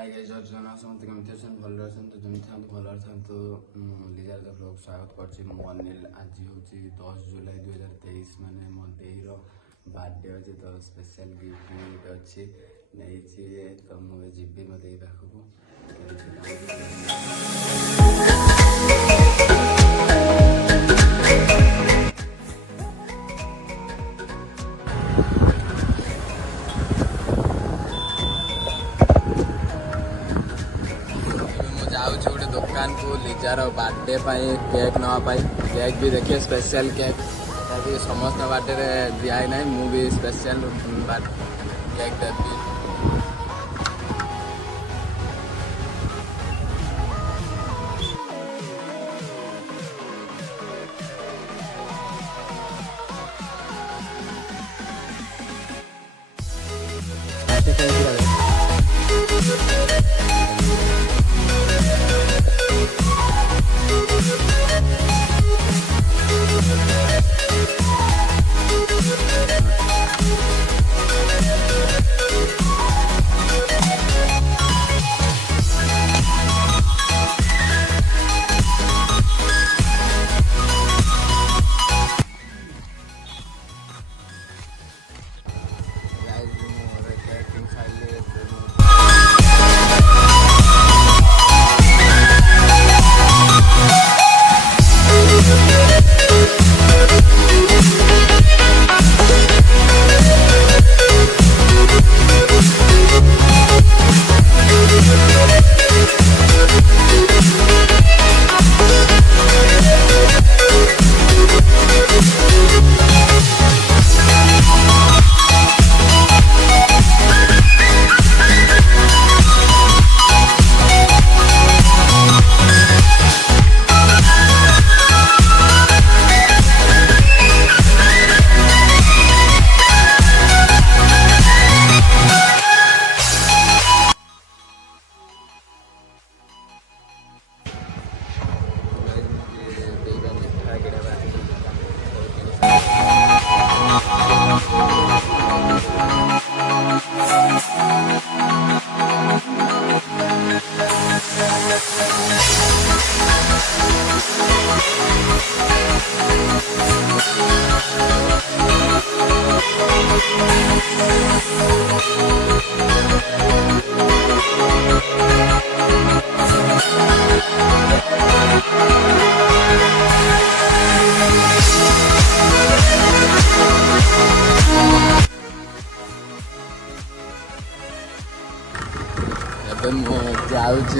Hi guys जय जगन्नाथ समस्त केमती अच्छा भल तो जमी था भल था लिजा ब्लॉग स्वागत कर अनिल आज हूँ 10 जुलाई 2023 माने मो देर बर्थडे अच्छे तो स्पेशल गिफ्ट अच्छी नहीं तो मुझे जीवी मो दे पाखक गोटे दुकान को लिजार बर्थडे केक नापी केक भी देखिए स्पेशल केक समस्त बर्थडे दिखाई ना मुझे स्पेशल केक देवी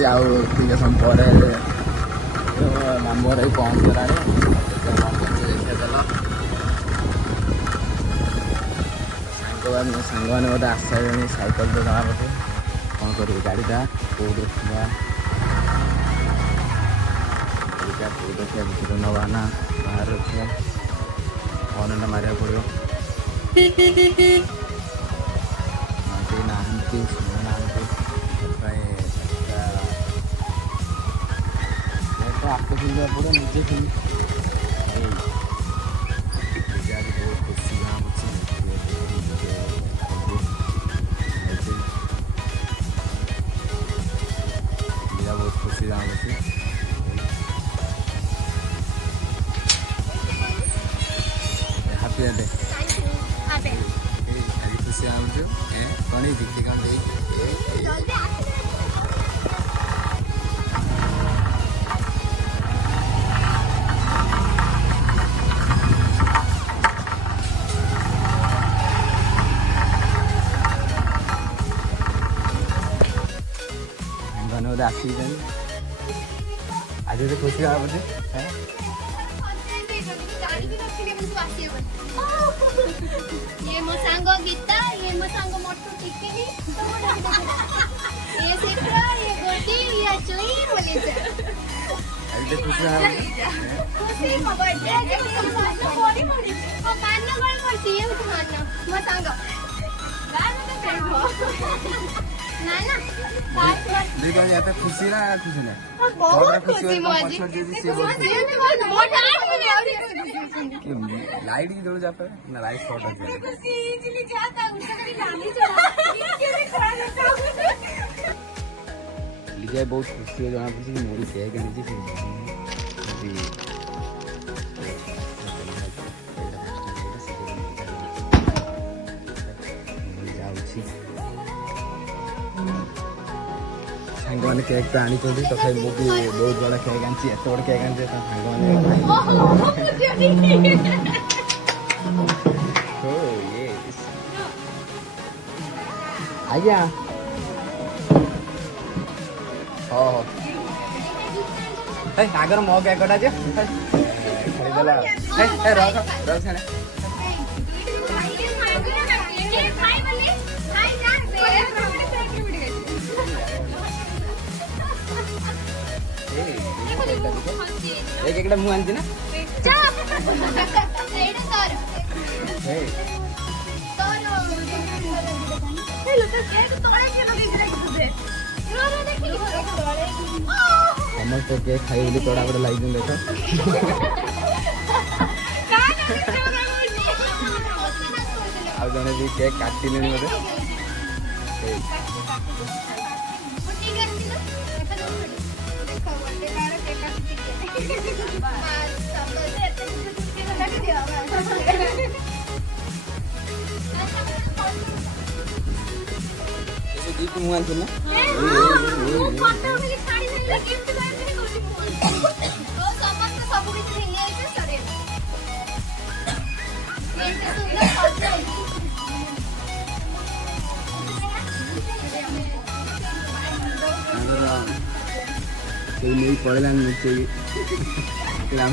जाऊँ सम पर मामू पहुँचला सांग मैंने बोधे आस सैकल तो नवा बोधे कौन कर गाड़ीटा कौट देखिए नवा ना बाहर रखा फोन मारे पड़ो नहांती आपको फिल्म पड़ो निजे फिल्म बहुत खुशी बहुत खुशी हैप्पी बर्थडे खुशी कौन दिखते कौन आसी आज तो खुशी बोधे ये मो सांग गीता ये मो सांग मोटू टिकली ये सेक्रा ये गोटी ये चोई बोले आज तो खुशी खुशी खबर दे बॉडी बॉडी ओ मानना गळ करती ये तू मानना मो सांग ना ना देखो यहाँ पे खुशी ना खुशी ना बहुत खुशी मोजी लाइट की जरूर जाता है ना लाइट शॉर्ट है खुशी इजीली जाता उससे कभी लाली चला लिजा बहुत खुशी जना पड़ी कि मोरी केक आनी सांग मैंने केक तो आनी तथा मुझे बहुत बड़ा केक आनी एत बड़ा केक आनी सांग आज्ञा हाँ आगर मो केकटा जे खरीदेला रख रख से एक एकटा मु आनती ना समस्त केक खाई बोली तोड़ा बड़े लाइक देख आ जने भी केक काटी लेनी मते ऐसे गिफ्ट मुआन थी ना कोई नहीं पढ़ेला नीचे ग्राम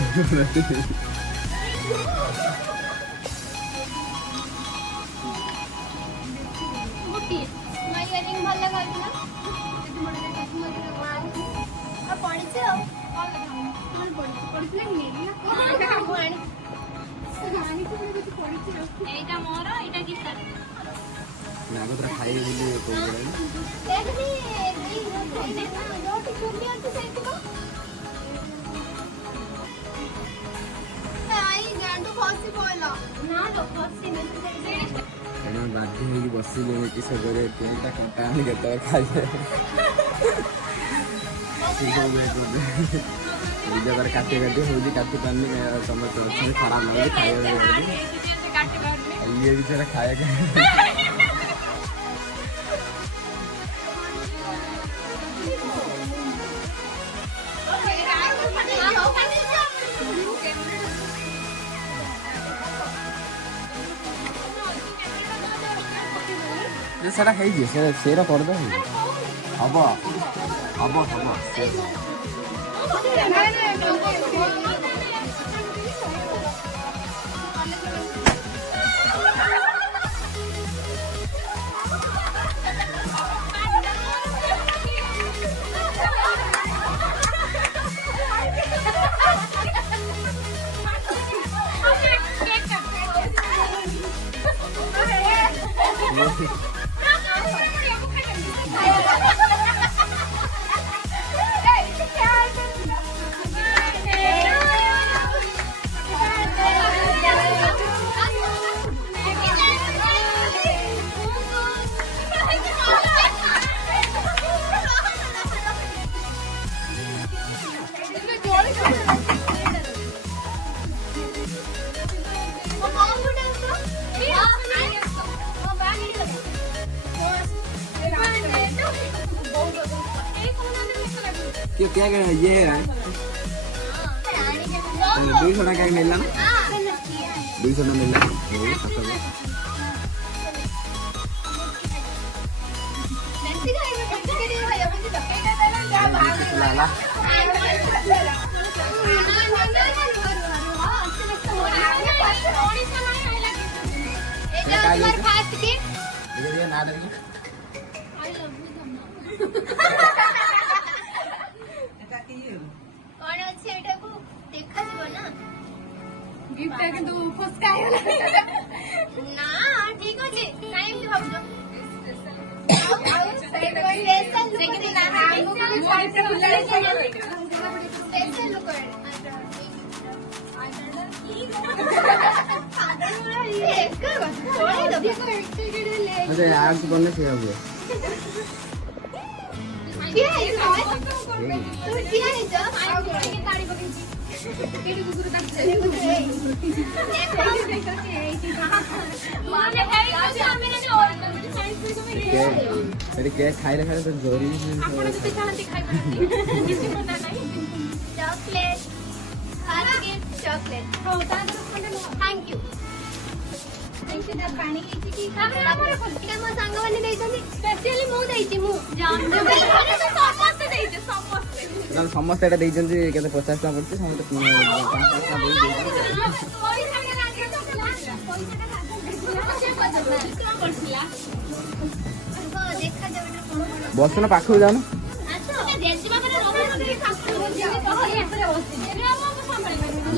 खाई बाध्य हो बसिले सगरे केकटा कटा आनी केत खाई जगह काटे काटे हो काटी पानी समस्त अच्छे खराब ना खाया ये बेचारा खाएगा सारा है सेरा कर दो हम हम हम क्या क्या ये है 200 टका मिलला ना 200 ना मिलला लाला फास्ट के ये ना दे आई लव यू कौन अच्छे एटा को देखा जीव ना गिफ्ट किंतु फसका आइला ना ठीक अछि टाइम के भाबजो स्पेशल सेकंड ना हमको स्पेशल लुक अरे आज बनने से हो गया କିଏ ହେଇଛ ତୁ କିଏ ହେଇଛ ତାଳି ପକେଇଛି କେଡି କୁକୁର କାଟୁଛି ସେଠି କେକ୍ ଖାଇଲେ ଖାଇଲେ ତ ଜରି ଚକଲେଟ୍ ଚକଲେଟ୍ ହଉ ଥ୍ୟାଙ୍କ ୟୁ ପାଣି ହେଇଛି କି ମୋ ସାଙ୍ଗମାନେ ଦେଇଛନ୍ତି ସ୍ପେସିଆଲି ମୁଁ ଦେଇଛି ମୁଁ ସମସ୍ତେ ଦେଇଛି ସମସ୍ତେ ଏଇଟା ଦେଇଛନ୍ତି କେତେ 50 ଟଙ୍କା ପଡୁଛି ସମସ୍ତେ ବସୁନ ପାଖକୁ ଯାଉନ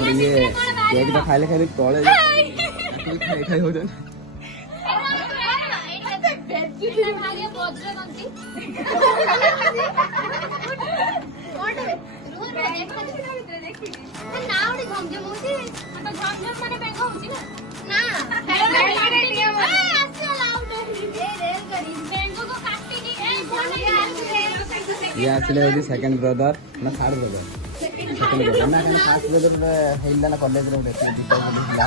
ଇଏ କେକ୍ ଟା ଖାଇଲେ ଖାଇଲେ ତଳେ ଖାଇ ହଉଛନ୍ତି ये आसले सेकंड ब्रदर ना थर्ड ब्रदर सेकंड ब्रदर ना कने फर्स्ट ब्रदर हेला ना कॉलेज रे उठे दीपक बोली हिला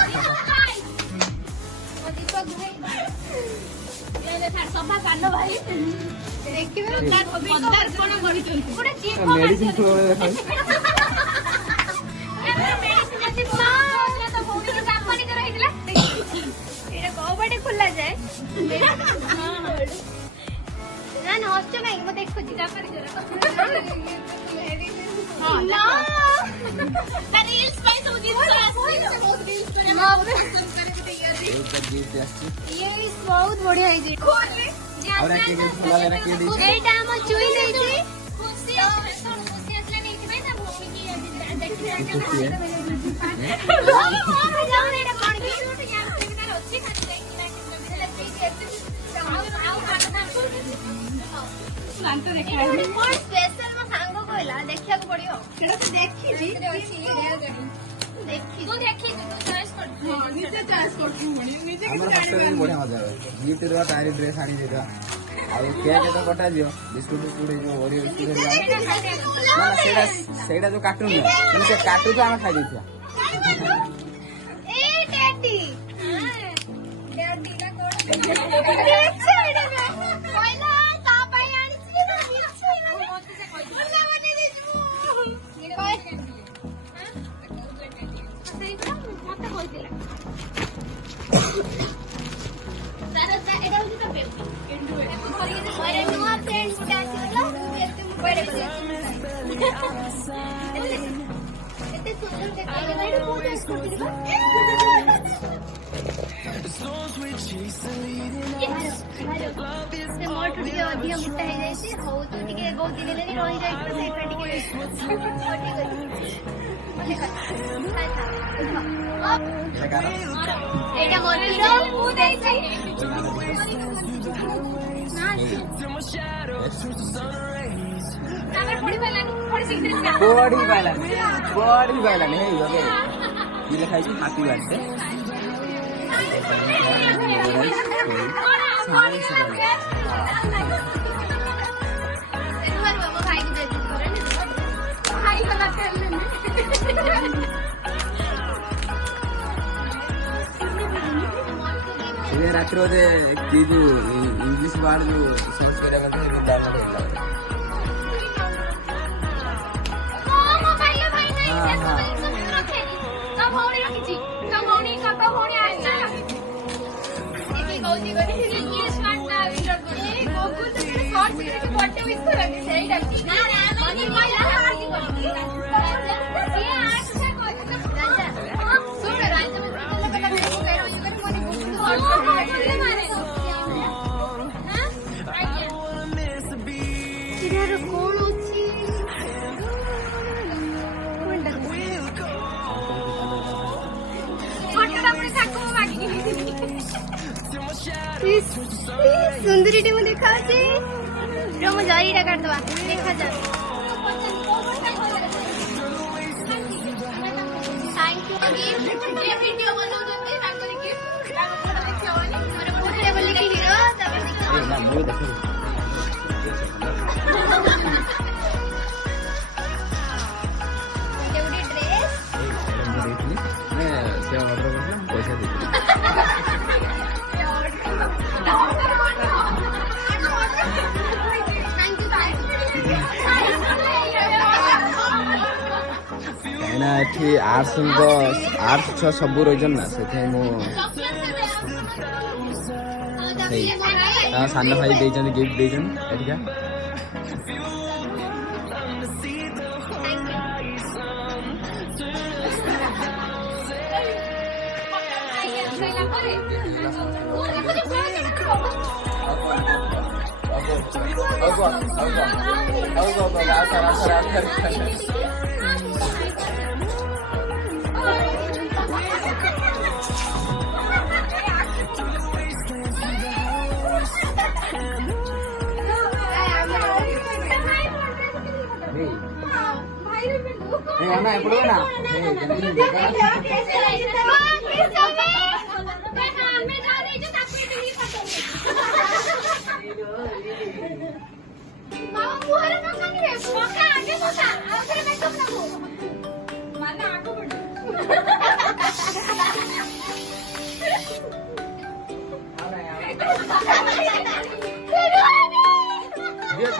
दीपक भाई ये ले सफा कानो भाई देखिबे पदर कोन गड़ी चलती कोडे की मेडिसिन थोड़े देखा मेडिसिन जति मां तो भौणी के कंपनी कर रहितला एटा कोबडे खुला जाए ना ना हॉस्टल में मैं देखो जी जाकर जरा हां ना रील्स पे तो जी ये बहुत बढ़िया है जी और के खुला ले रखी दी एटा हम चुई दे जी खुशी खुशी असला नहीं थी ना भूमि की देखि जाओ एटा कोन की यार कितना अच्छी खाती देखि कौन स्पेशल में सांग कहला देखिया को पड़ियो सेटा तो देखि जी देखि तू देखि तू चॉइस कर निजे चॉइस कर तू निजे के जाने बढ़िया मजा आवे गिफ्ट रो तारी ड्रेस आनी देता आ केक तो कटा दियो बिस्कुट बिस्कुट जो ओरियो बिस्कुट ना सेटा जो कार्टून है मतलब से कार्टून तो हम खाई देथिया ए डैडी डैडी ना कोड बॉडी वाला नहीं ओके ये लिखाई थी हैप्पी बर्थडे ये रात रो दे की जो इंग्लिश वर्ड जो सर्च करा करते हैं डाउनलोड हो जाता है सुंदरी टी में देखा छी रो म जाई रा काट दवा देखा जा थैंक यू गिफ्ट ये वीडियो बनो दे ताको गिफ्ट ताको देखियो वाली मोर पुत्रे बोली कि हीरो तब देखियो ना मोर देखो ଏଠି ଆର୍ଟ୍ସ ଛୁଆ ସବୁ ରହିଛନ୍ତି ନା, ସେଥିପାଇଁ ମୁଁ ସେଇ ତାଙ୍କ ସାନ ଭାଇ ଦେଇଛନ୍ତି, ଗିଫ୍ଟ ଦେଇଛନ୍ତି ଏଠିକା।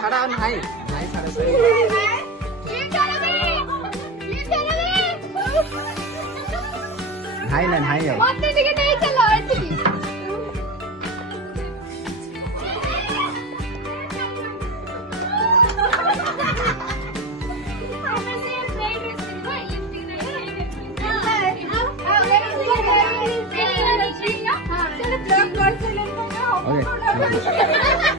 ଛାଡା ନାଇଁ ନାଇଁ ଛାଡ ନାଇଁ ନା ନାଇଁ ଆଉ ମତେ ଟିକେ ନେଇ ଚାଲ ଏଠିକି। Okay.